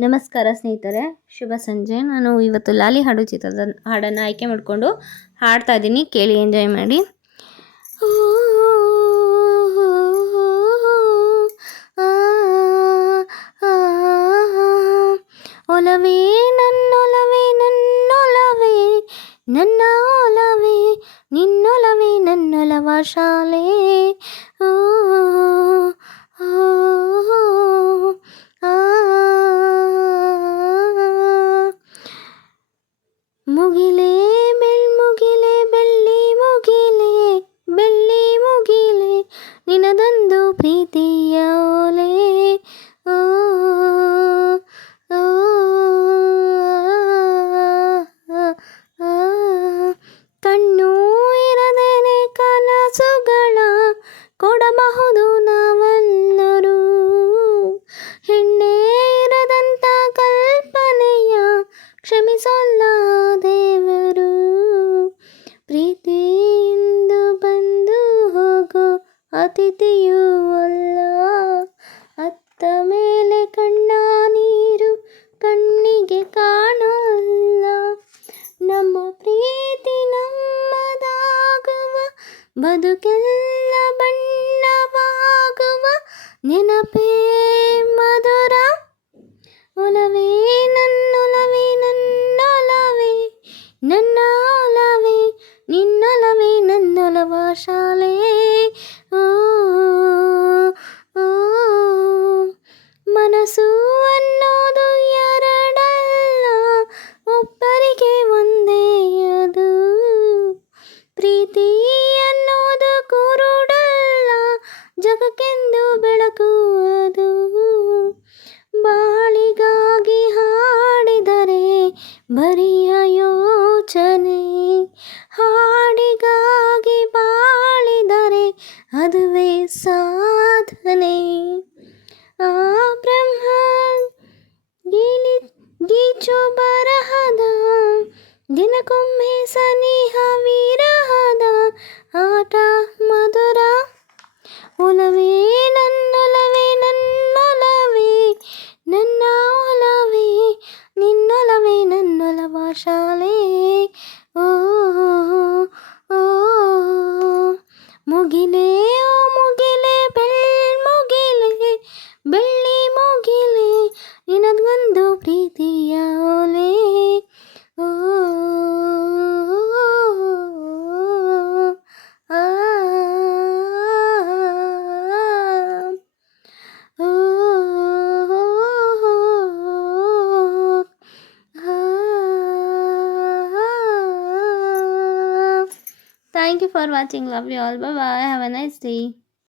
ನಮಸ್ಕಾರ ಸ್ನೇಹಿತರೆ ಶುಭ ಸಂಜೆ. ನಾನು ಇವತ್ತು ಲಾಲಿ ಹಾಡು ಚಿತ್ರದ ಹಾಡನ್ನು ಆಯ್ಕೆ ಮಾಡಿಕೊಂಡು ಹಾಡ್ತಾ ಇದ್ದೀನಿ. ಕೇಳಿ ಎಂಜಾಯ್ ಮಾಡಿ. ಒಲವೇ ನನ್ನೊಲವೇ ನನ್ನೊಲವೇ ನನ್ನ ಒಲವೇ ನಿನ್ನೊಲವೇ ನನ್ನೊಲವ ಶಾಲೆ. ಓ, ಪ್ರೀತಿಯ ಓಲೆ ಕಣ್ಣು ಇರದೇನೆ ಕನಸುಗಳ ಕೊಡಬಹುದು ನಾವೆಲ್ಲರೂ ಹೆಣ್ಣೆ ಇರದಂತ ಕಲ್ಪನೆಯ ಕ್ಷಮಿಸಲ್ಲ ದೇವರು ಪ್ರೀತಿಯಿಂದ ಬದುಕೆಲ್ಲ ಬಣ್ಣವಾಗುವ ನೆನಪೇ ಮಧುರ ಬರಿಯ ಯೋಚನೆ ಹಾಡಿಗಾಗಿ ಬಾಳಿದರೆ ಅದುವೇ ಸಾಧನೆ. ಆ ಬ್ರಹ್ಮ ಗೀಲಿ ಗೀಚು ಬರಹದ, ದಿನಕ್ಕೊಮ್ಮೆ ಸನಿಹ ವಿರಹದ, ಆಟ ಮಧುರ, ಒಲವೇ ನನ್ನೊಲವೇ ನನ್ನೊಲವೇ Thank you for watching. Love you all. Bye bye. Have a nice day.